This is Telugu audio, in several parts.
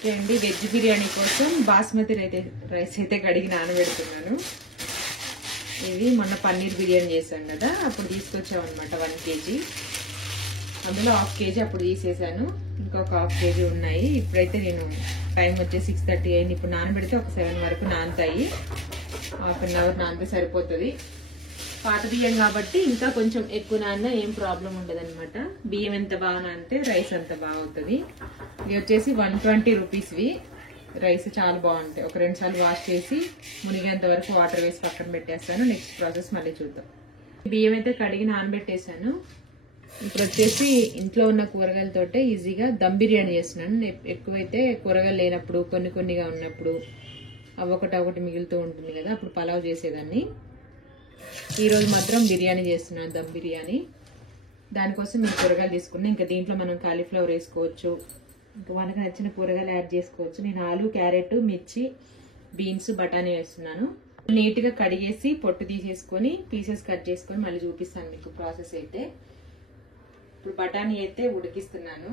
ఓకే అండి, వెజ్ బిర్యానీ కోసం బాస్మతి రైస్ అయితే కడిగి నానబెడుతున్నాను. ఇది మొన్న పన్నీర్ బిర్యానీ చేశాను కదా, అప్పుడు తీసుకొచ్చామన్నమాట 1 kg. అందులో 1/2 kg అప్పుడు తీసేసాను, ఇంకొక 1/2 kg ఉన్నాయి. ఇప్పుడైతే నేను టైం వచ్చి 6:30 అయింది. ఇప్పుడు నానబెడితే ఒక 7 వరకు నానుతాయి. 1/2 అవర్ నానితే సరిపోతుంది. పాత బియ్యం కాబట్టి ఇంకా కొంచెం ఎక్కువ నాన్న ఏం ప్రాబ్లం ఉండదు అనమాట. బియ్యం ఎంత బాగా నానితే రైస్ అంత బాగా అవుతుంది. ఇవి వచ్చేసి 120 రూపీస్వి. రైస్ చాలా బాగుంటాయి. ఒక 2 సార్లు వాష్ చేసి మునిగేంత వరకు వాటర్ వేసి పక్కన పెట్టేస్తాను. నెక్స్ట్ ప్రాసెస్ మళ్ళీ చూద్దాం. బియ్యం అయితే కడిగి నానబెట్టేసాను. ఇప్పుడు వచ్చేసి ఇంట్లో ఉన్న కూరగాయలతోటే ఈజీగా దమ్ బిర్యానీ చేస్తున్నాను. ఎక్కువైతే కూరగాయలు లేనప్పుడు కొన్నిగా ఉన్నప్పుడు అవొకటి మిగులుతూ ఉంటుంది కదా, అప్పుడు పలావ్ చేసేదాన్ని. ఈరోజు మాత్రం బిర్యానీ చేస్తున్నాను, దమ్ బిర్యానీ. దానికోసం నేను కూరగాయలు తీసుకున్నాను. ఇంకా దీంట్లో మనం కాలీఫ్లవర్ వేసుకోవచ్చు, ఇంకా మనకు నచ్చిన కూరగాయలు యాడ్ చేసుకోవచ్చు. నేను ఆలు, క్యారెట్, మిర్చి, బీన్స్, బఠానీ వేస్తున్నాను. నీట్గా కడిగేసి పొట్టు తీసేసుకొని పీసెస్ కట్ చేసుకొని మళ్ళీ చూపిస్తాను మీకు ప్రాసెస్ అయితే. ఇప్పుడు బఠానీ అయితే ఉడికిస్తున్నాను.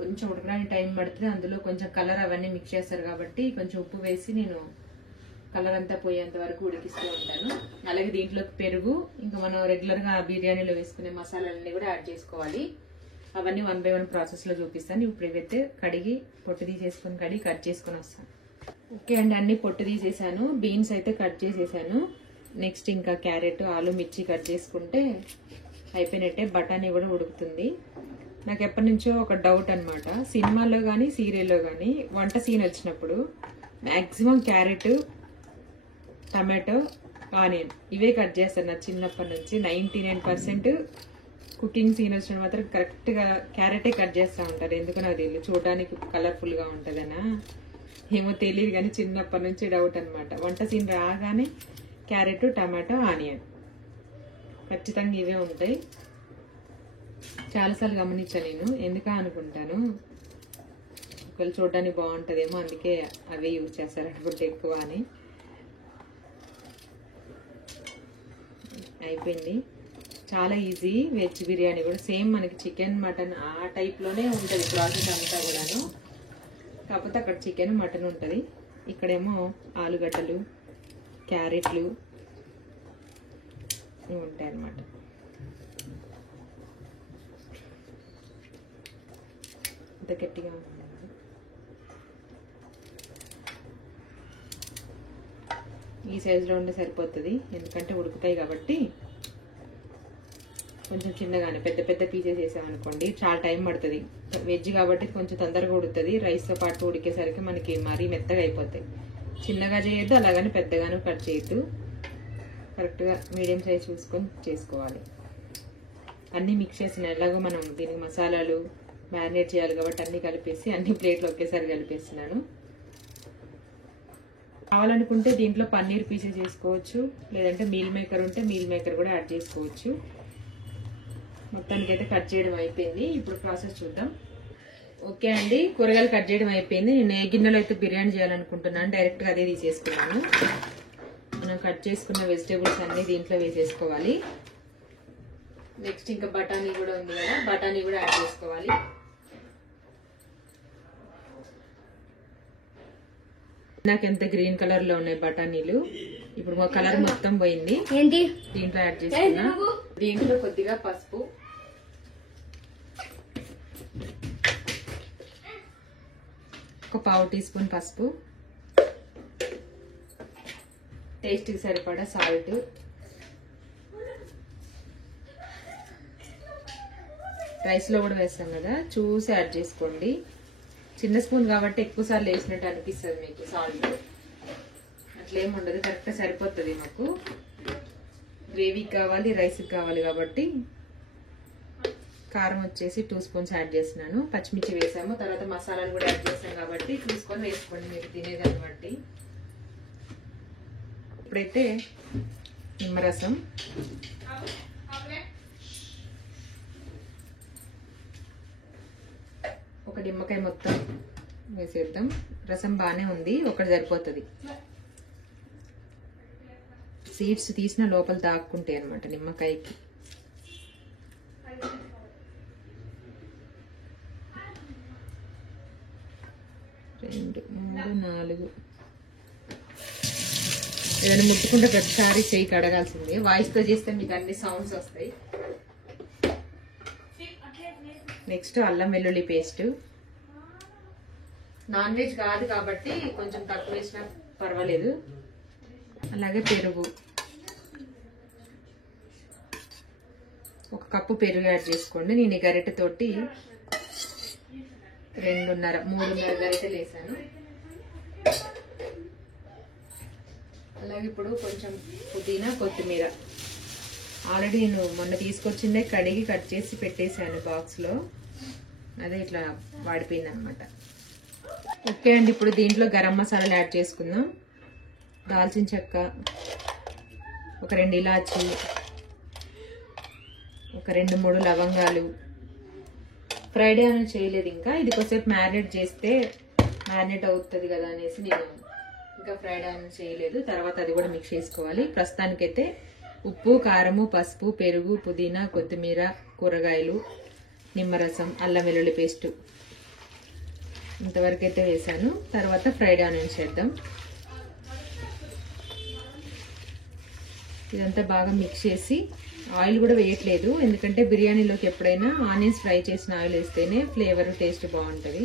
కొంచెం ఉడకడానికి టైం పడుతుంది. అందులో కొంచెం కలర్ అవన్నీ మిక్స్ చేస్తారు కాబట్టి కొంచెం ఉప్పు వేసి నేను కలర్ అంతా పోయేంత వరకు ఉడికిస్తూ ఉంటాను. అలాగే దీంట్లోకి పెరుగు, ఇంకా మనం రెగ్యులర్గా బిర్యానీలో వేసుకునే మసాలాలన్నీ కూడా యాడ్ చేసుకోవాలి. అవన్నీ 1 by 1 ప్రాసెస్లో చూపిస్తాను. ఇప్పుడు ఇవైతే కడిగి పొట్టు తీసేసుకొని కడిగి కట్ చేసుకొని వస్తాను. ఓకే అండి, అన్ని పొట్టు తీసేసాను. బీన్స్ అయితే కట్ చేసేసాను. నెక్స్ట్ ఇంకా క్యారెట్, ఆలు, మిర్చి కట్ చేసుకుంటే అయిపోయినట్టే. బఠానీ కూడా ఉడుకుతుంది. నాకు ఎప్పటి నుంచో ఒక డౌట్ అనమాట, సినిమాల్లో కానీ సీరియల్లో కానీ వంట సీన్ వచ్చినప్పుడు మ్యాక్సిమం క్యారెట్, టమాటో, ఆనియన్ ఇవే కట్ చేస్తాను. నా చిన్నప్పటి నుంచి 99% కుకింగ్ సీన్ వచ్చిన మాత్రం కరెక్ట్గా క్యారెటే కట్ చేస్తూ ఉంటారు. ఎందుకు నాకు తెలియదు, చూడడానికి కలర్ఫుల్గా ఉంటుందనా ఏమో తెలియదు, కానీ చిన్నప్పటి నుంచి డౌట్ అనమాట. వంట సీన్ రాగానే క్యారెట్, టమాటో, ఆనియన్ ఖచ్చితంగా ఇవే ఉంటాయి. చాలాసార్లు గమనించాను నేను, ఎందుకా అనుకుంటాను. ఒకవేళ చూడడానికి బాగుంటుందేమో అందుకే అవే యూజ్ చేస్తారు అనుకుంటే ఎక్కువ అని. అయిపోయింది. చాలా ఈజీ. వెజ్ బిర్యానీ కూడా సేమ్ మనకి చికెన్, మటన్ ఆ టైప్లోనే ఉంటుంది ప్రాసెస్ అంతా కూడాను. కాకపోతే అక్కడ చికెన్, మటన్ ఉంటుంది. ఇక్కడేమో ఆలుగడ్డలు, క్యారెట్లు ఇవి ఉంటాయి అన్నమాట. ఇంత గట్టిగా ఉంటుంది. ఈ సైజులో ఉంటే సరిపోతుంది, ఎందుకంటే ఉడుకుతాయి కాబట్టి. కొంచెం చిన్నగానే పెద్ద పీసెస్ వేసామనుకోండి చాలా టైం పడుతుంది. వెజ్ కాబట్టి కొంచెం తొందరగా ఉడుకుతుంది. రైస్తో పాటు ఉడికేసరికి మనకి మరీ మెత్తగా అయిపోతాయి. చిన్నగా చేయొద్దు, అలాగని పెద్దగాను కట్ చేయొద్దు. కరెక్ట్గా మీడియం సైజ్ చూసుకొని చేసుకోవాలి. అన్నీ మిక్స్ చేసిన ఎలాగో మనం దీనికి మసాలాలు మ్యారినేట్ చేయాలి కాబట్టి అన్నీ కలిపేసి అన్ని ప్లేట్లో ఒకేసారి కలిపేస్తున్నాను. కావాలనుకుంటే దీంట్లో పన్నీర్ పీసెస్ చేసుకోవచ్చు, లేదంటే మీల్ మేకర్ ఉంటే మీల్ మేకర్ కూడా యాడ్ చేసుకోవచ్చు. మొత్తానికి అయితే కట్ చేయడం అయిపోయింది. ఇప్పుడు ప్రాసెస్ చూద్దాం. ఓకే అండి, కూరగాయలు కట్ చేయడం అయిపోయింది. నేను ఏ గిన్నెలో అయితే బిర్యానీ చేయాలనుకుంటున్నాను డైరెక్ట్గా అదే తీసేసుకున్నాను. మనం కట్ చేసుకున్న వెజిటేబుల్స్ అన్ని దీంట్లో వేసేసుకోవాలి. నెక్స్ట్ ఇంకా బఠానీ కూడా ఉంది కదా, బఠానీ కూడా యాడ్ చేసుకోవాలి. నాకు ఎంత గ్రీన్ కలర్ లో ఉన్నాయి బఠానీలు. ఇప్పుడు మా కలర్ మొత్తం పోయింది. దీంట్లో యాడ్ చేసుకున్నా. దీంట్లో కొద్దిగా పసుపు, ఒక 1/2 టీ స్పూన్ పసుపు, టేస్ట్ కి సరిపడా సాల్ట్, రైస్ లో కూడా వేస్తాం కదా చూసి యాడ్ చేసుకోండి. చిన్న స్పూన్ కాబట్టి ఎక్కువ సార్లు వేసినట్టు అనిపిస్తుంది మీకు. సాల్ట్ అట్లేం ఉండదు, కరెక్ట్గా సరిపోతుంది. మాకు గ్రేవీకి కావాలి, రైస్కి కావాలి కాబట్టి. కారం వచ్చేసి 2 స్పూన్స్ యాడ్ చేస్తున్నాను. పచ్చిమిర్చి వేసాము, తర్వాత మసాలాలు కూడా యాడ్ చేసాం కాబట్టి చూసుకొని వేసుకోండి మీరు తినేదాన్ని బట్టి. ఇప్పుడైతే నిమ్మరసం, ఒక నిమ్మకాయ మొత్తం వేసేద్దాం. రసం బాగానే ఉంది, ఒకటి సరిపోతుంది. సీడ్స్ తీసిన లోపల దాక్కుంటాయి అనమాట నిమ్మకాయకి. 2 3 4 ఏదైనా ముట్టుకుంటే ప్రతిసారి చెయ్యి కడగాల్సిందే. వాయిస్తో చేస్తే మీకు అన్ని సౌండ్స్ వస్తాయి. నెక్స్ట్ అల్లం వెల్లుల్లి పేస్ట్. నాన్ వెజ్ కాదు కాబట్టి కొంచెం తక్కువ వేసినా పర్వాలేదు. అలాగే పెరుగు, 1 కప్పు పెరుగు యాడ్ చేసుకోండి. నేను ఈ గరిటెతోటి 3.5 గరిటెలు వేసాను. అలాగే ఇప్పుడు కొంచెం పుదీనా, కొత్తిమీర. ఆల్రెడీ నేను మొన్న తీసుకొచ్చిందే కడిగి కట్ చేసి పెట్టేశాను బాక్స్లో. అదే ఇట్లా వాడిపోయింది అనమాట. ఓకే అండి, ఇప్పుడు దీంట్లో గరం మసాలాలు యాడ్ చేసుకుందాం. దాల్చిన చెక్క, 2 ఇలాచి, 2-3 లవంగాలు. ఫ్రైడే అని చేయలేదు ఇంకా. ఇది కొద్దిసేపు మ్యారినేట్ అవుతుంది కదా అనేసి నేను ఇంకా ఫ్రైడే అని చేయలేదు. తర్వాత అది కూడా మిక్స్ చేసుకోవాలి. ప్రస్తుతానికైతే ఉప్పు, కారము, పసుపు, పెరుగు, పుదీనా, కొత్తిమీర, కూరగాయలు, నిమ్మరసం, అల్లం వెల్లుల్లి పేస్ట్ ఇంతవరకు అయితే వేసాను. తర్వాత ఫ్రైడ్ ఆనియన్స్ చేద్దాం. ఇదంతా బాగా మిక్స్ చేసి, ఆయిల్ కూడా వేయట్లేదు ఎందుకంటే బిర్యానీలోకి ఎప్పుడైనా ఆనియన్స్ ఫ్రై చేసిన ఆయిల్ వేస్తేనే ఫ్లేవర్, టేస్ట్ బాగుంటుంది.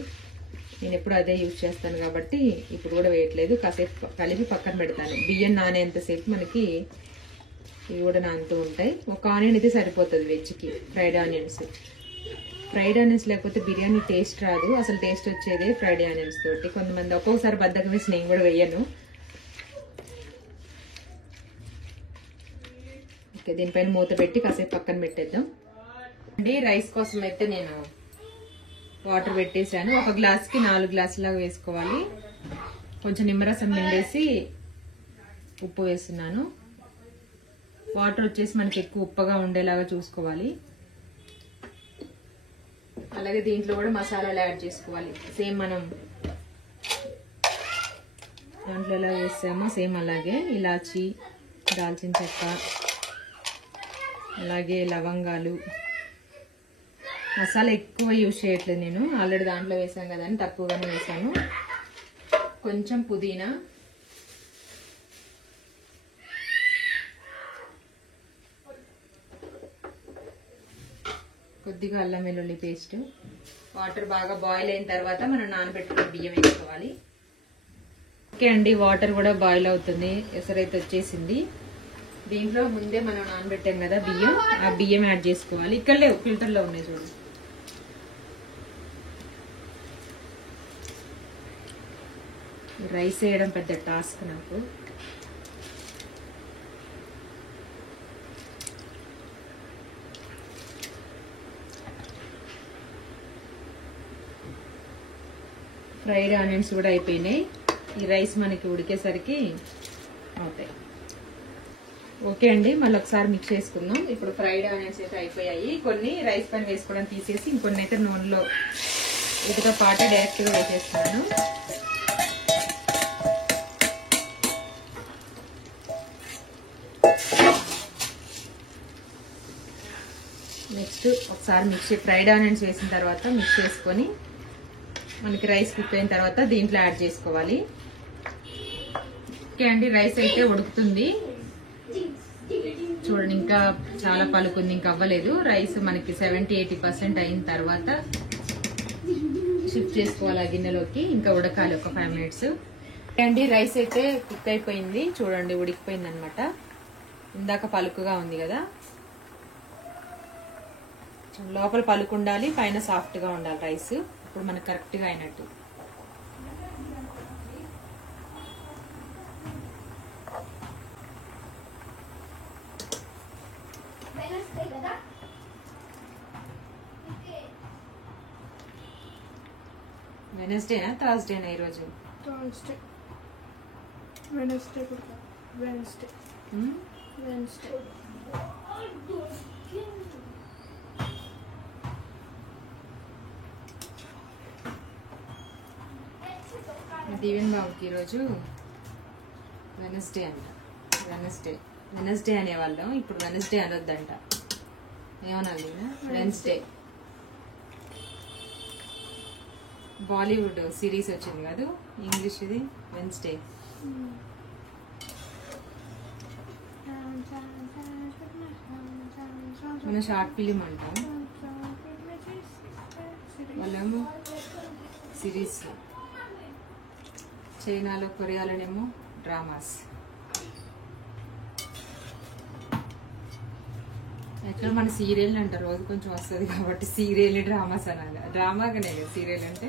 నేను ఎప్పుడు అదే యూజ్ చేస్తాను కాబట్టి ఇప్పుడు కూడా వేయట్లేదు. కాసేపు కలిపి పక్కన పెడతాను. బియ్యం నానేంతసేపు మనకి ఇవి కూడా నానుతూ ఉంటాయి. 1 ఆనియన్ అయితే సరిపోతుంది వెజ్కి. ఫ్రైడ్ ఆనియన్స్ లేకపోతే బిర్యానీ టేస్ట్ రాదు. అసలు టేస్ట్ వచ్చేదే ఫ్రైడ్ ఆనియన్స్ తోటి. కొంతమంది ఒక్కొక్కసారి బద్దకం వేసి నేను కూడా వేయను. ఓకే, దీనిపైన మూత పెట్టి కాసేపు పక్కన పెట్టేద్దాం అండి. రైస్ కోసం అయితే నేను వాటర్ పెట్టేసాను. 1 గ్లాస్కి 4 గ్లాసులాగా వేసుకోవాలి. కొంచెం నిమ్మరసం పిండేసి ఉప్పు వేస్తున్నాను. వాటర్ వచ్చేసి మనకి ఎక్కువ ఉప్పగా ఉండేలాగా చూసుకోవాలి. అలాగే దీంట్లో కూడా మసాలాలు యాడ్ చేసుకోవాలి. సేమ్ మనం దాంట్లో ఎలా వేసామో సేమ్ అలాగే ఇలాచి, దాల్చిన చెక్క, అలాగే లవంగాలు. మసాలా ఎక్కువ యూజ్ చేయట్లేదు నేను. ఆల్రెడీ దాంట్లో వేసాను కదా అని తక్కువగానే వేసాను. కొంచెం పుదీనా, కొద్దిగా అల్లం వెల్లుల్లి పేస్ట్. వాటర్ బాగా బాయిల్ అయిన తర్వాత మనం నానబెట్టుకున్న బియ్యం వేసుకోవాలి. ఓకే అండి, వాటర్ కూడా బాయిల్ అవుతుంది. ఎసరైతే వచ్చేసింది. దీంట్లో ముందే మనం నానబెట్టాం కదా బియ్యం, ఆ బియ్యం యాడ్ చేసుకోవాలి. ఇక్కడ లేవు, ఫిల్టర్లో ఉన్నాయి చూడండి. రైస్ వేయడం పెద్ద టాస్క్ నాకు. ఫ్రైడ్ ఆనియన్స్ కూడా అయిపోయినాయి. ఈ రైస్ మనకి ఉడికేసరికి అవుతాయి. ఓకే అండి, మళ్ళీ ఒకసారి మిక్స్ చేసుకుందాం. ఇప్పుడు ఫ్రైడ్ ఆనియన్స్ అయితే అయిపోయాయి. కొన్ని రైస్ పైన వేసుకోవడం తీసేసి ఇంకొన్ని అయితే నూనెలో వీటితో పాటు డైరెక్ట్గా వేసేస్తున్నాను. నెక్స్ట్ ఒకసారి ఫ్రైడ్ ఆనియన్స్ వేసిన తర్వాత మిక్స్ చేసుకొని మనకి రైస్ కుక్ అయిన తర్వాత దీంట్లో యాడ్ చేసుకోవాలి. ఓకే అండి, రైస్ అయితే ఉడుకుతుంది చూడండి. ఇంకా చాలా పలుకుంది, ఇంకా అవ్వలేదు. రైస్ మనకి 70-80% అయిన తర్వాత షిఫ్ట్ చేసుకోవాలి ఆ గిన్నెలోకి. ఇంకా ఉడకాలి ఒక 5 మినిట్స్. అండి, రైస్ అయితే కుక్ అయిపోయింది చూడండి, ఉడికిపోయింది అనమాట. ఇందాక పలుకుగా ఉంది కదా, లోపల పలుకు ఉండాలి, పైన సాఫ్ట్ గా ఉండాలి రైస్. ఇప్పుడు మనకు కరెక్ట్ గా అయినట్టు. వెనస్డేనా థర్స్డేనా ఈరోజు? వెనస్డే. దీవెన్ బాబుకి ఈరోజు వెనస్డే అంట. వెనస్డే అనేవాళ్ళం, ఇప్పుడు వెనస్డే అనొద్దంట. ఏమనాలి? వెన్స్డే. బాలీవుడ్ సిరీస్ వచ్చింది కాదు, ఇంగ్లీష్ ఇది వెన్స్డే. మన షార్ట్ ఫిలిం అంటాం, వాళ్ళేమో సిరీస్. చైనాలో కొరియాలోనేమో డ్రామాస్. ఎక్కడ మన సీరియల్ అంటారు, రోజు కొంచెం వస్తుంది కాబట్టి సీరియల్ డ్రామాస్ అనాలి. డ్రామాగానే కదా సీరియల్ అంటే.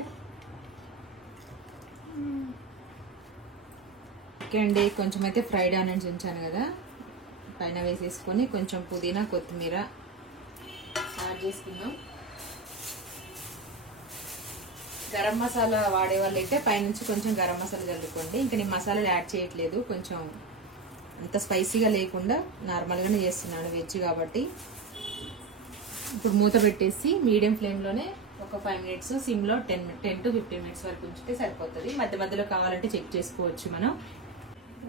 ఓకే అండి, కొంచెం అయితే ఫ్రైడ్ ఆనియన్స్ ఉంచాను కదా, పైన వేసేసుకొని కొంచెం పుదీనా కొత్తిమీర యాడ్ చేసుకుందాం. గరం మసాలా వాడే వాళ్ళు అయితే పైనుంచి కొంచెం గరం మసాలా చల్లుకోండి. ఇంకా నేను మసాలాలు యాడ్ చేయట్లేదు, కొంచెం అంత స్పైసీగా లేకుండా నార్మల్గానే చేస్తున్నాను వెజ్ కాబట్టి. ఇప్పుడు మూత పెట్టేసి మీడియం ఫ్లేమ్లోనే ఒక 5 మినిట్స్, సిమ్లో 10 to 15 మినిట్స్ వరకు ఉంచితే సరిపోతుంది. మధ్య మధ్యలో కావాలంటే చెక్ చేసుకోవచ్చు మనం.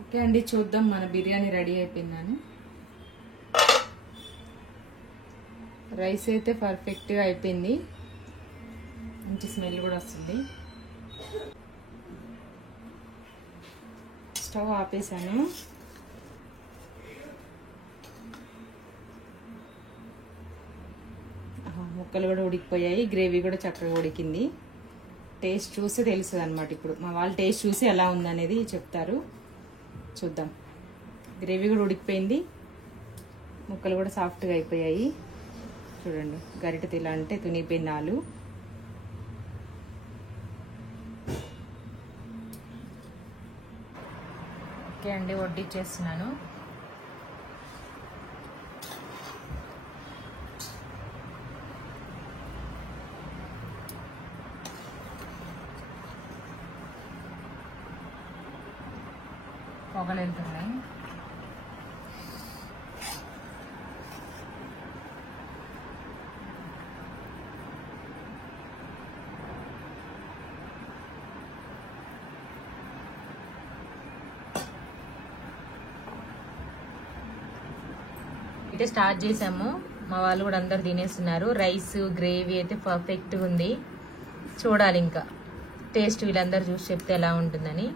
ఓకే అండి, చూద్దాం. మన బిర్యానీ రెడీ అయిపోయిందని. రైస్ అయితే పర్ఫెక్ట్గా అయిపోయింది, మంచి స్మెల్ కూడా వస్తుంది. స్టవ్ ఆపేసాను. ముక్కలు కూడా ఉడికిపోయాయి, గ్రేవీ కూడా చక్కగా ఉడికింది. టేస్ట్ చూసి తెలుస్తుంది అనమాట. ఇప్పుడు మా వాళ్ళు టేస్ట్ చూసి ఎలా ఉందనేది చెప్తారు, చూద్దాం. గ్రేవీ కూడా ఉడికిపోయింది, ముక్కలు కూడా సాఫ్ట్గా అయిపోయాయి. చూడండి, గరిటెతో ఇలా అంటే తునిగిపోయింది ఆలు. ఓకే అండి, వడ్డిచ్చేస్తున్నాను. పొగలు వెళ్తున్నాయి. అయితే స్టార్ట్ చేసాము, మా వాళ్ళు కూడా అందరు తినేస్తున్నారు. రైస్ గ్రేవీ అయితే పర్ఫెక్ట్గా ఉంది. చూడాలి ఇంకా టేస్ట్ వీళ్ళందరూ చూసి చెప్తే ఎలా ఉంటుందని.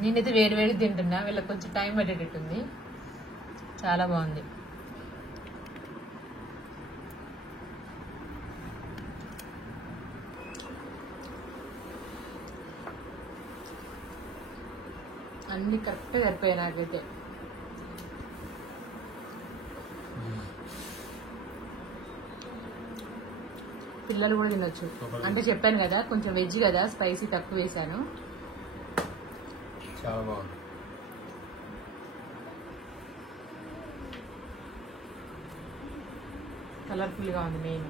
నేనైతే వేడి వేడి తింటున్నా, వీళ్ళకి కొంచెం టైం పట్టేటట్టుంది. చాలా బాగుంది. అన్ని కరెక్ట్గా సరిపోయాయి నాకైతే. పిల్లలు కూడా తినొచ్చు. అంటే చెప్పాను కదా కొంచెం వెజ్ కదా, స్పైసీ తక్కువ వేసాను. చాలా బాగుంది. కలర్ఫుల్గా ఉంది మెయిన్.